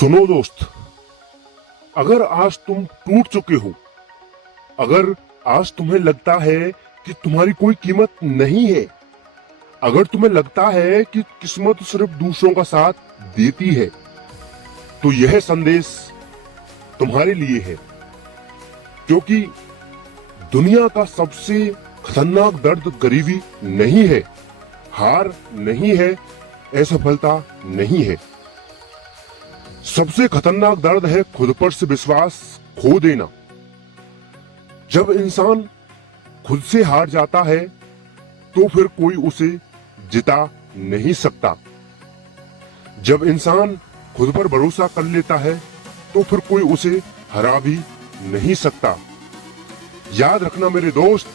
सुनो दोस्त, अगर आज तुम टूट चुके हो, अगर आज तुम्हें लगता है कि तुम्हारी कोई कीमत नहीं है, अगर तुम्हें लगता है कि किस्मत सिर्फ दूसरों का साथ देती है, तो यह संदेश तुम्हारे लिए है। क्योंकि दुनिया का सबसे खतरनाक दर्द गरीबी नहीं है, हार नहीं है, असफलता नहीं है। सबसे खतरनाक दर्द है खुद पर से विश्वास खो देना। जब इंसान खुद से हार जाता है तो फिर कोई उसे जिता नहीं सकता। जब इंसान खुद पर भरोसा कर लेता है तो फिर कोई उसे हरा भी नहीं सकता। याद रखना मेरे दोस्त,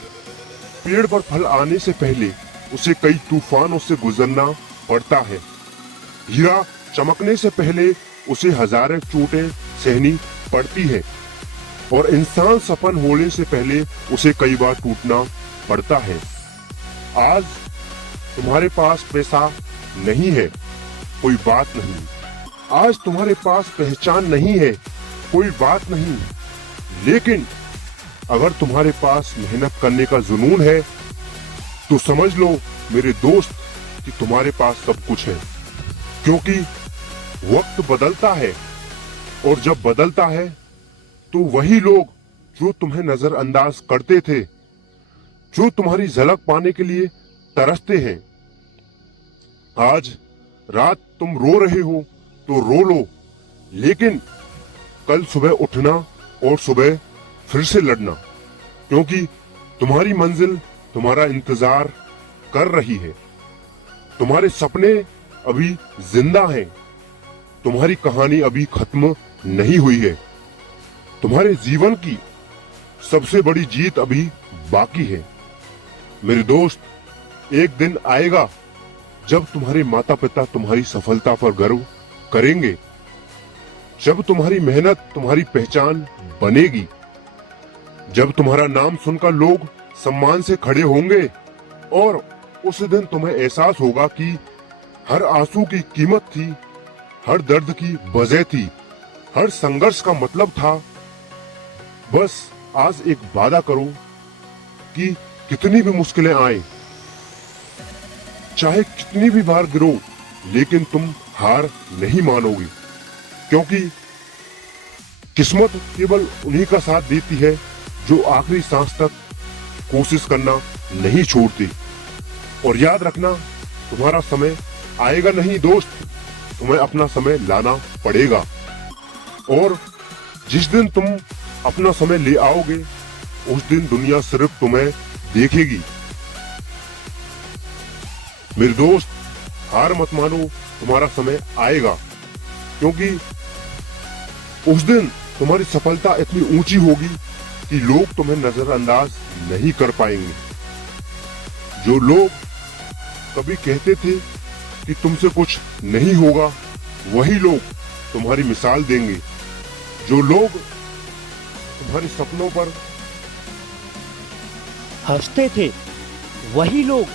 पेड़ पर फल आने से पहले उसे कई तूफानों से गुजरना पड़ता है। हीरा चमकने से पहले उसे हजारों चोटें सहनी पड़ती है और इंसान सफल होने से पहले उसे कई बार टूटना पड़ता है। आज तुम्हारे पास पैसा नहीं है, कोई बात नहीं। आज तुम्हारे पास पहचान नहीं है, कोई बात नहीं। लेकिन अगर तुम्हारे पास मेहनत करने का जुनून है तो समझ लो मेरे दोस्त कि तुम्हारे पास सब कुछ है। क्योंकि वक्त बदलता है और जब बदलता है तो वही लोग जो तुम्हें नजरअंदाज करते थे, जो तुम्हारी झलक पाने के लिए तरसते हैं, आज रात तुम रो रहे हो तो रो लो, लेकिन कल सुबह उठना और सुबह फिर से लड़ना। क्योंकि तुम्हारी मंजिल तुम्हारा इंतजार कर रही है। तुम्हारे सपने अभी जिंदा हैं, तुम्हारी कहानी अभी खत्म नहीं हुई है। तुम्हारे जीवन की सबसे बड़ी जीत अभी बाकी है। मेरे दोस्त, एक दिन आएगा जब तुम्हारे माता पिता तुम्हारी सफलता पर गर्व करेंगे, जब तुम्हारी मेहनत तुम्हारी पहचान बनेगी, जब तुम्हारा नाम सुनकर लोग सम्मान से खड़े होंगे और उस दिन तुम्हें एहसास होगा कि हर आंसू की कीमत थी, हर दर्द की वजह थी, हर संघर्ष का मतलब था। बस आज एक वादा करो कि कितनी भी मुश्किलें आए, चाहे कितनी भी बार गिरो, लेकिन तुम हार नहीं मानोगे। क्योंकि किस्मत केवल उन्हीं का साथ देती है जो आखिरी सांस तक कोशिश करना नहीं छोड़ती। और याद रखना, तुम्हारा समय आएगा नहीं दोस्त, तुम्हें अपना समय लाना पड़ेगा। और जिस दिन तुम अपना समय ले आओगे उस दिन दुनिया सिर्फ तुम्हें देखेगी। मेरे दोस्त, हार मत मानो, तुम्हारा समय आएगा। क्योंकि उस दिन तुम्हारी सफलता इतनी ऊंची होगी कि लोग तुम्हें नजरअंदाज नहीं कर पाएंगे। जो लोग कभी कहते थे कि तुमसे कुछ नहीं होगा, वही लोग तुम्हारी मिसाल देंगे। जो लोग तुम्हारे सपनों पर हंसते थे, वही लोग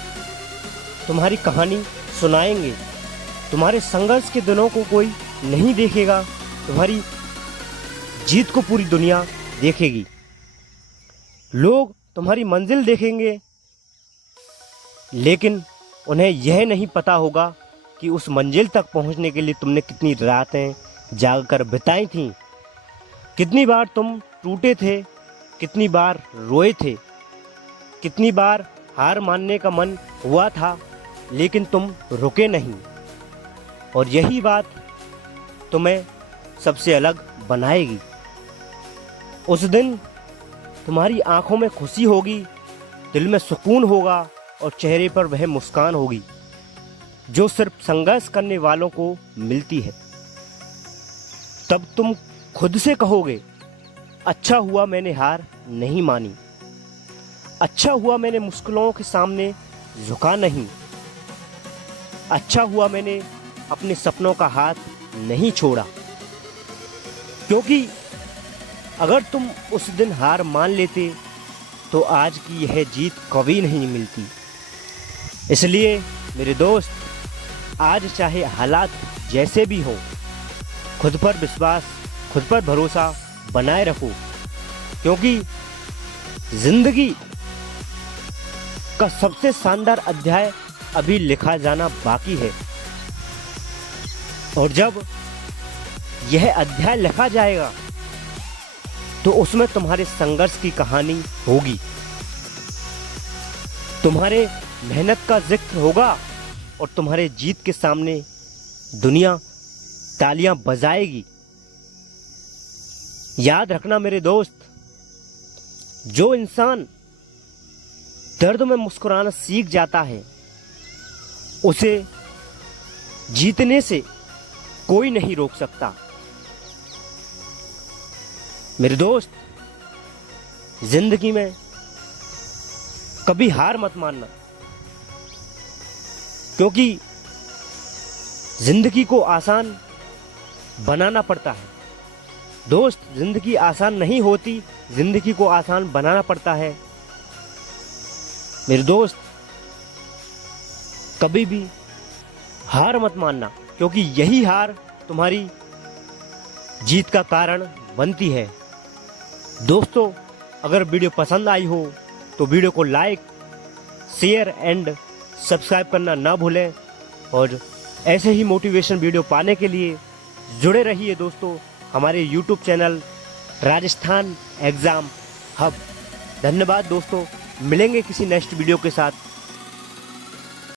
तुम्हारी कहानी सुनाएंगे। तुम्हारे संघर्ष के दिनों को कोई नहीं देखेगा, तुम्हारी जीत को पूरी दुनिया देखेगी। लोग तुम्हारी मंजिल देखेंगे, लेकिन उन्हें यह नहीं पता होगा कि उस मंजिल तक पहुंचने के लिए तुमने कितनी रातें जागकर बिताई थीं, कितनी बार तुम टूटे थे, कितनी बार रोए थे, कितनी बार हार मानने का मन हुआ था, लेकिन तुम रुके नहीं। और यही बात तुम्हें सबसे अलग बनाएगी। उस दिन तुम्हारी आंखों में खुशी होगी, दिल में सुकून होगा और चेहरे पर वह मुस्कान होगी जो सिर्फ संघर्ष करने वालों को मिलती है। तब तुम खुद से कहोगे, अच्छा हुआ मैंने हार नहीं मानी, अच्छा हुआ मैंने मुश्किलों के सामने झुका नहीं, अच्छा हुआ मैंने अपने सपनों का हाथ नहीं छोड़ा। क्योंकि अगर तुम उस दिन हार मान लेते तो आज की यह जीत कभी नहीं मिलती। इसलिए मेरे दोस्त, आज चाहे हालात जैसे भी हो, खुद पर विश्वास, खुद पर भरोसा बनाए रखो, क्योंकि जिंदगी का सबसे शानदार अध्याय अभी लिखा जाना बाकी है। और जब यह अध्याय लिखा जाएगा तो उसमें तुम्हारे संघर्ष की कहानी होगी, तुम्हारे मेहनत का जिक्र होगा और तुम्हारे जीत के सामने दुनिया तालियां बजाएगी। याद रखना मेरे दोस्त, जो इंसान दर्द में मुस्कुराना सीख जाता है उसे जीतने से कोई नहीं रोक सकता। मेरे दोस्त, जिंदगी में कभी हार मत मानना, क्योंकि जिंदगी को आसान बनाना पड़ता है। दोस्त, जिंदगी आसान नहीं होती, जिंदगी को आसान बनाना पड़ता है। मेरे दोस्त, कभी भी हार मत मानना, क्योंकि यही हार तुम्हारी जीत का कारण बनती है। दोस्तों, अगर वीडियो पसंद आई हो तो वीडियो को लाइक, शेयर एंड सब्सक्राइब करना ना भूलें, और ऐसे ही मोटिवेशन वीडियो पाने के लिए जुड़े रहिए दोस्तों हमारे YouTube channel Rajasthan exam hub. धन्यवाद दोस्तों, मिलेंगे किसी नेक्स्ट वीडियो के साथ।